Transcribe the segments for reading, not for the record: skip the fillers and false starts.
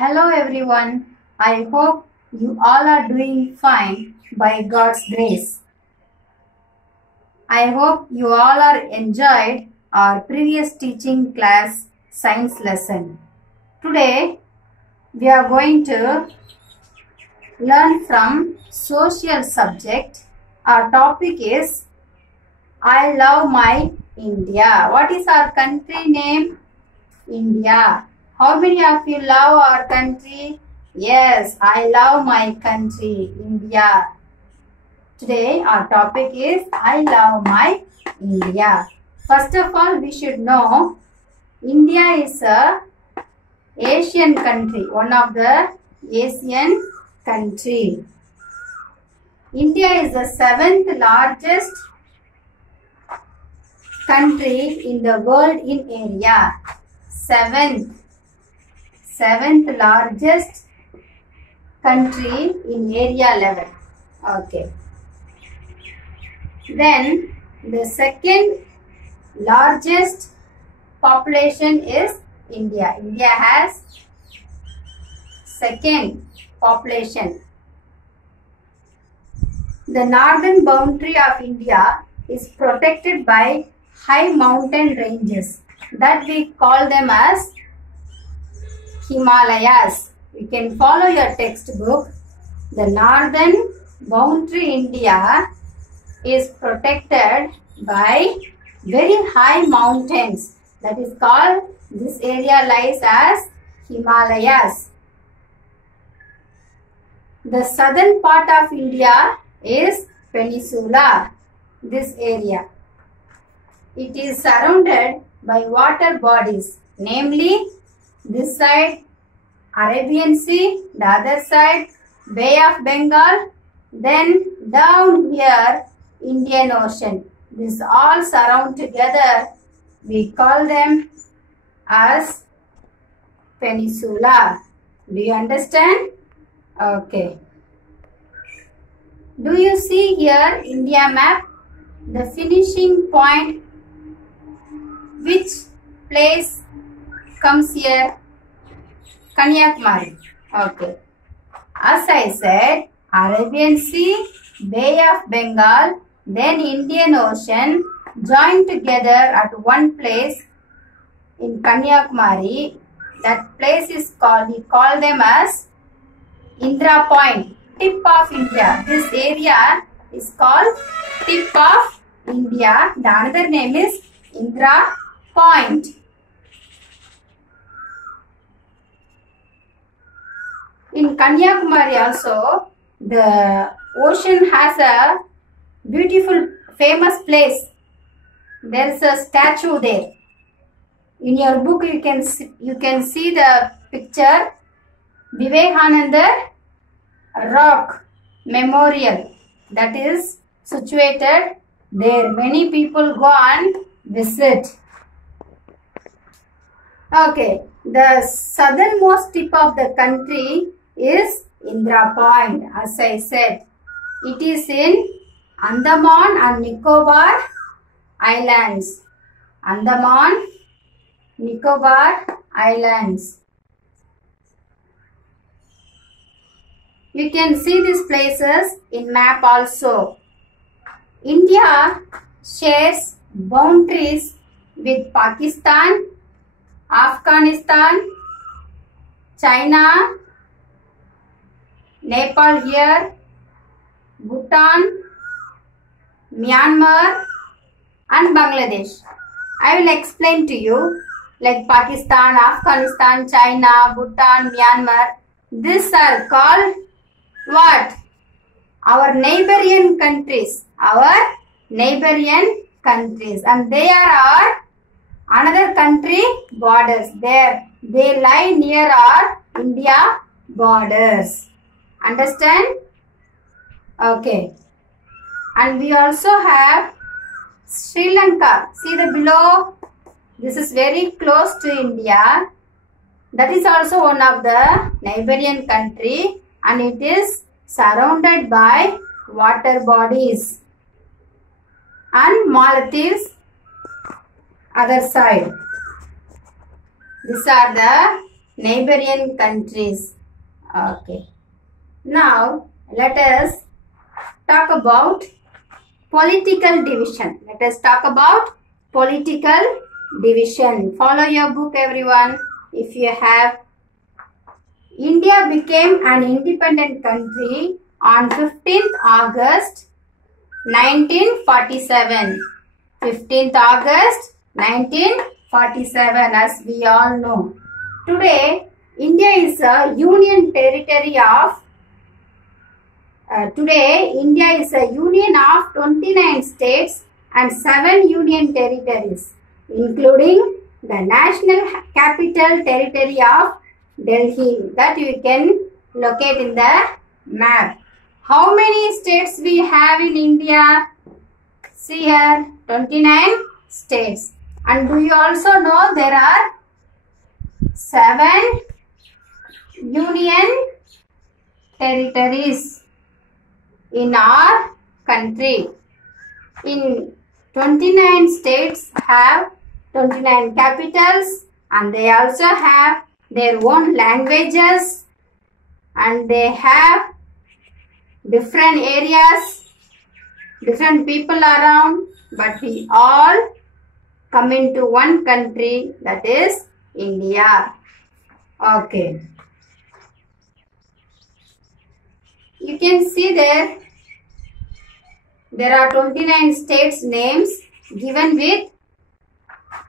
Hello everyone. I hope you all are doing fine by God's grace. I hope you all are enjoyed our previous teaching class science lesson. Today we are going to learn from social subject. Our topic is I love my India. What is our country name? India. How many of you love our country? Yes, I love my country, India. Today our topic is I love my India. First of all, we should know India is a Asian country, one of the Asian country. India is the 7th largest country in the world in area. Seventh largest country in area level. Okay. Then the second largest population is India. India has second population. The northern boundary of India is protected by high mountain ranges that we call them as Himalayas. You can follow your textbook. The northern boundary India is protected by very high mountains. That is called, this area lies as Himalayas. The southern part of India is peninsula, this area. It is surrounded by water bodies, namely this side Arabian Sea, the other side Bay of Bengal, then down here Indian Ocean. This all surround together. We call them as peninsula. Do you understand? Okay. Do you see here India map? The finishing point, which place comes here? Kanyakumari. Okay. As I said, Arabian Sea, Bay of Bengal, then Indian Ocean joined together at one place in Kanyakumari. That place is called, we call them as Indira Point, tip of India. This area is called tip of India. The another name is Indira Point. In Kanyakumari also, the ocean has a beautiful famous place. There is a statue there. In your book you can see the picture Vivekananda Rock Memorial, that is situated there. Many people go and visit. Okay, the southernmost tip of the country is Indira Point. As I said, it is in Andaman and Nicobar Islands. Andaman, Nicobar Islands. You can see these places in map also. India shares boundaries with Pakistan, Afghanistan, China, Nepal here, Bhutan, Myanmar and Bangladesh. I will explain to you, like Pakistan, Afghanistan, China, Bhutan, Myanmar. These are called what? Our neighboring countries. Our neighboring countries. And they are our another country borders. They lie near our India borders. Understand? Okay. And we also have Sri Lanka. See the below? This is very close to India. That is also one of the neighboring country, and it is surrounded by water bodies. And Maldives other side. These are the neighboring countries. Okay. Now, let us talk about political division. Let us talk about political division. Follow your book, everyone. If you have, India became an independent country on 15th August 1947. 15th August 1947, as we all know. Today, India is a union territory of India is a union of 29 states and 7 union territories, including the national capital territory of Delhi, that you can locate in the map. How many states we have in India? See here, 29 states. And do you also know there are 7 union territories in our country. In 29 states have 29 capitals, and they also have their own languages, and they have different areas, different people around, but we all come into one country, that is India. Okay. You can see there are 29 states names given with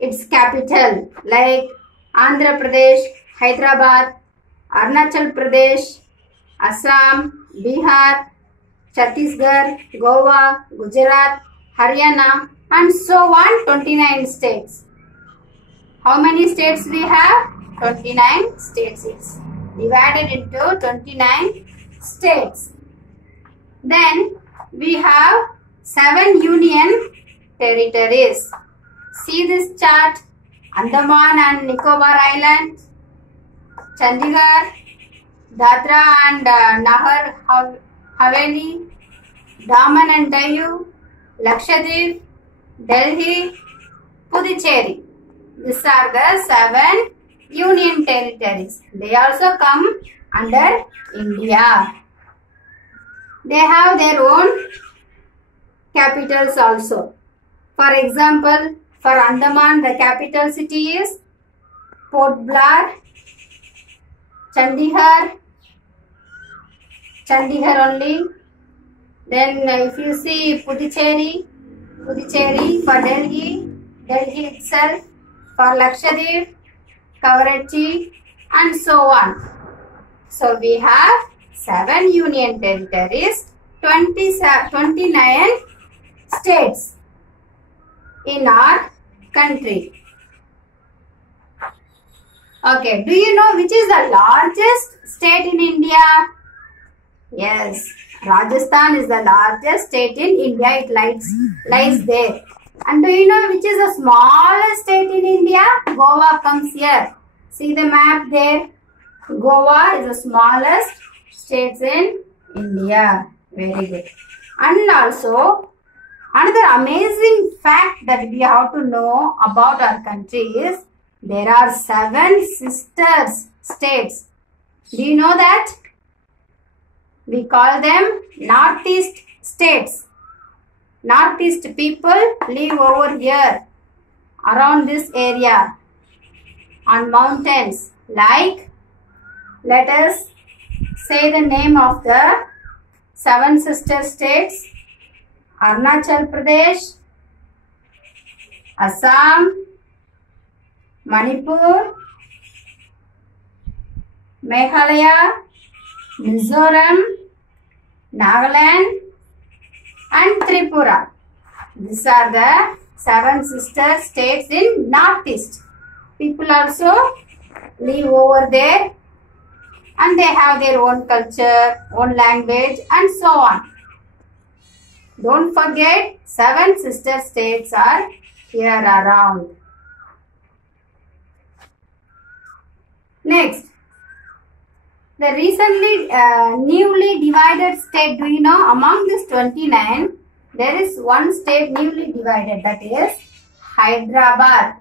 its capital, like Andhra Pradesh, Hyderabad, Arunachal Pradesh, Assam, Bihar, Chhattisgarh, Goa, Gujarat, Haryana, and so on. 29 states. How many states we have? 29 states. It's divided into 29 states. Then we have 7 union territories. See this chart. Andaman and Nicobar Islands, Chandigarh, Dadra and Nagar Haveli, Daman and Diu, Lakshadweep, Delhi, Puducherry. These are the 7 union territories. They also come under India. They have their own capitals also. For example, for Andaman, the capital city is Port Blair, Chandigarh only. Then if you see Puducherry for Delhi itself, for Lakshadweep, Karachi, and so on. So we have 7 union territories, 29 states in our country. Okay, do you know which is the largest state in India? Yes, Rajasthan is the largest state in India. It lies there. And do you know which is the smallest state in India? Goa comes here. See the map there. Goa is the smallest state in India. Very good. And also, another amazing fact that we have to know about our country is there are 7 sister states. Do you know that? We call them Northeast states. Northeast people live over here, around this area, on mountains. Like, let us say the name of the 7 sister states: Arunachal Pradesh, Assam, Manipur, Meghalaya, Mizoram, Nagaland, and Tripura. These are the 7 sister states in Northeast. People also live over there, and they have their own culture, own language, and so on. Don't forget, 7 sister states are here around. Next, the recently newly divided state. Do you know, among this 29, there is one state newly divided, that is Hyderabad.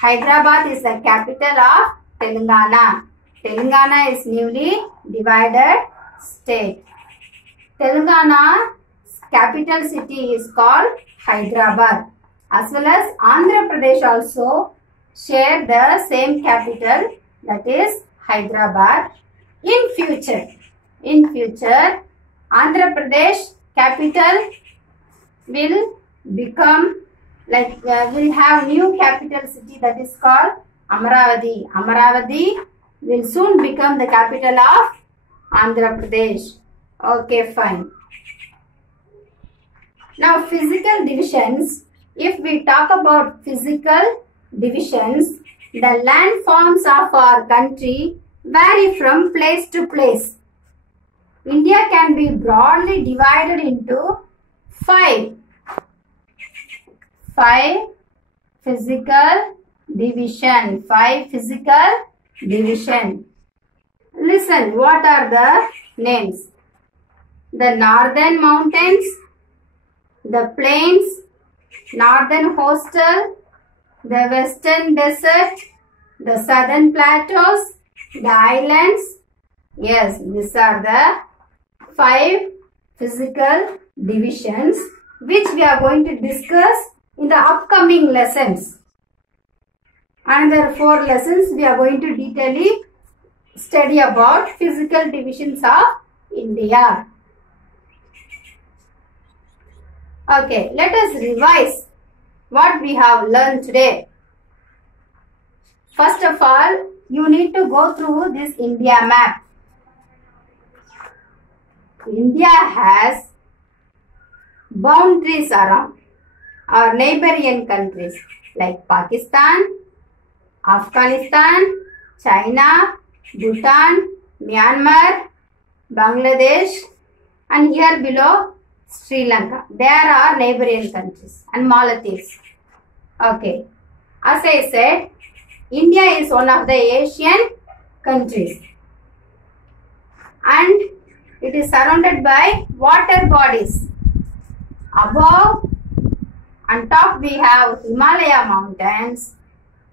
Hyderabad is the capital of Telangana. Telangana is newly divided state. Telangana's capital city is called Hyderabad. As well as Andhra Pradesh also share the same capital, that is Hyderabad. In future, Andhra Pradesh capital will become will have new capital city, that is called Amaravati. Amaravati will soon become the capital of Andhra Pradesh. Okay, fine. Now physical divisions. If we talk about physical divisions, the landforms of our country vary from place to place. India can be broadly divided into five physical division. Listen, what are the names? The northern mountains, the plains, northern coastal, the western desert, the southern plateaus, the islands. Yes, these are the 5 physical divisions which we are going to discuss in the upcoming lessons. Another 4 lessons we are going to detailedly study about physical divisions of India. Okay, let us revise what we have learned today. First of all, you need to go through this India map. India has boundaries around our neighboring countries like Pakistan, Afghanistan, China, Bhutan, Myanmar, Bangladesh, and here below Sri Lanka. They are our neighboring countries, and Maldives. Okay. As I said, India is one of the Asian countries and it is surrounded by water bodies. Above and top we have Himalaya mountains.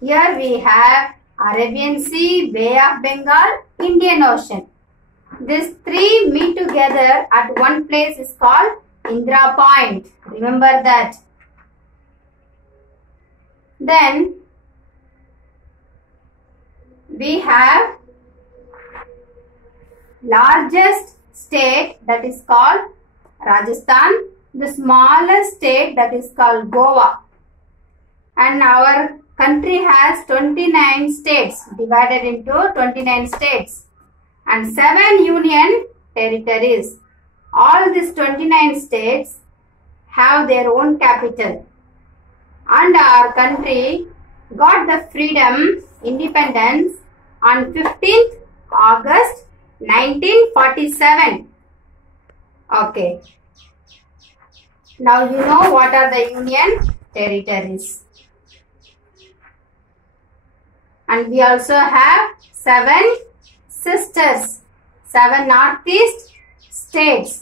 Here we have Arabian Sea, Bay of Bengal, Indian Ocean. These 3 meet together at one place is called Indira Point. Remember that. Then we have largest state, that is called Rajasthan. The smallest state, that is called Goa. And our country has 29 states, divided into 29 states and 7 union territories. All these 29 states have their own capital. And our country got the freedom, independence on 15th August 1947. Okay. Now you know what are the union territories. And we also have 7 sisters, 7 northeast states.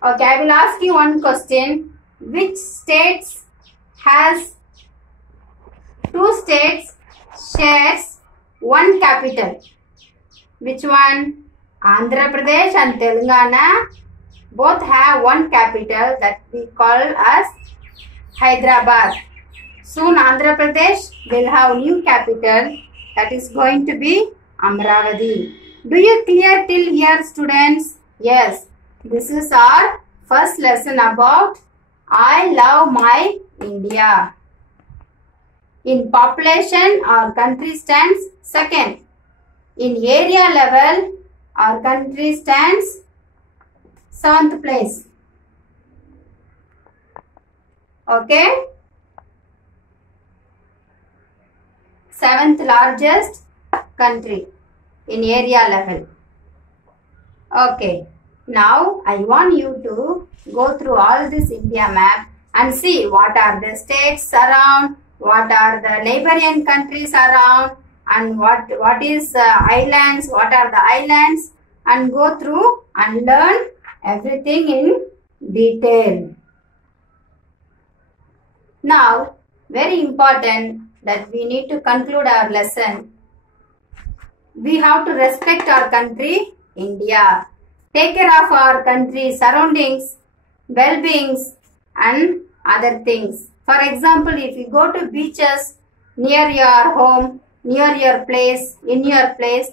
Okay, I will ask you one question. Which states has 2 states shares one capital? Which one? Andhra Pradesh and Telangana both have one capital that we call as Hyderabad. Soon Andhra Pradesh will have new capital, that is going to be Amaravati. Do you clear till here, students? Yes. This is our first lesson about I love my India. In population, our country stands second. In area level, our country stands 7th place. Okay. 7th largest country in area level. Okay. Now, I want you to go through all this India map and see what are the states around, what are the neighboring countries around, and what is islands, what are the islands, and go through and learn everything in detail. Now, very important that we need to conclude our lesson. We have to respect our country, India. Take care of our country surroundings, well-beings and other things. For example, if you go to beaches near your home, near your place, in your place,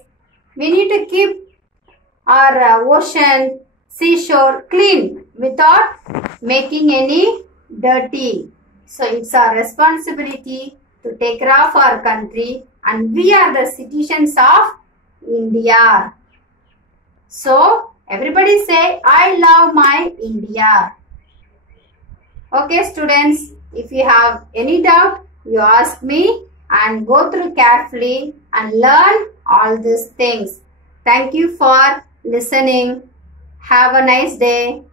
we need to keep our ocean, seashore clean without making any dirty. So it's our responsibility to take care of our country, and we are the citizens of India. So everybody say, I love my India. Okay students, if you have any doubt, you ask me and go through carefully and learn all these things. Thank you for listening. Have a nice day.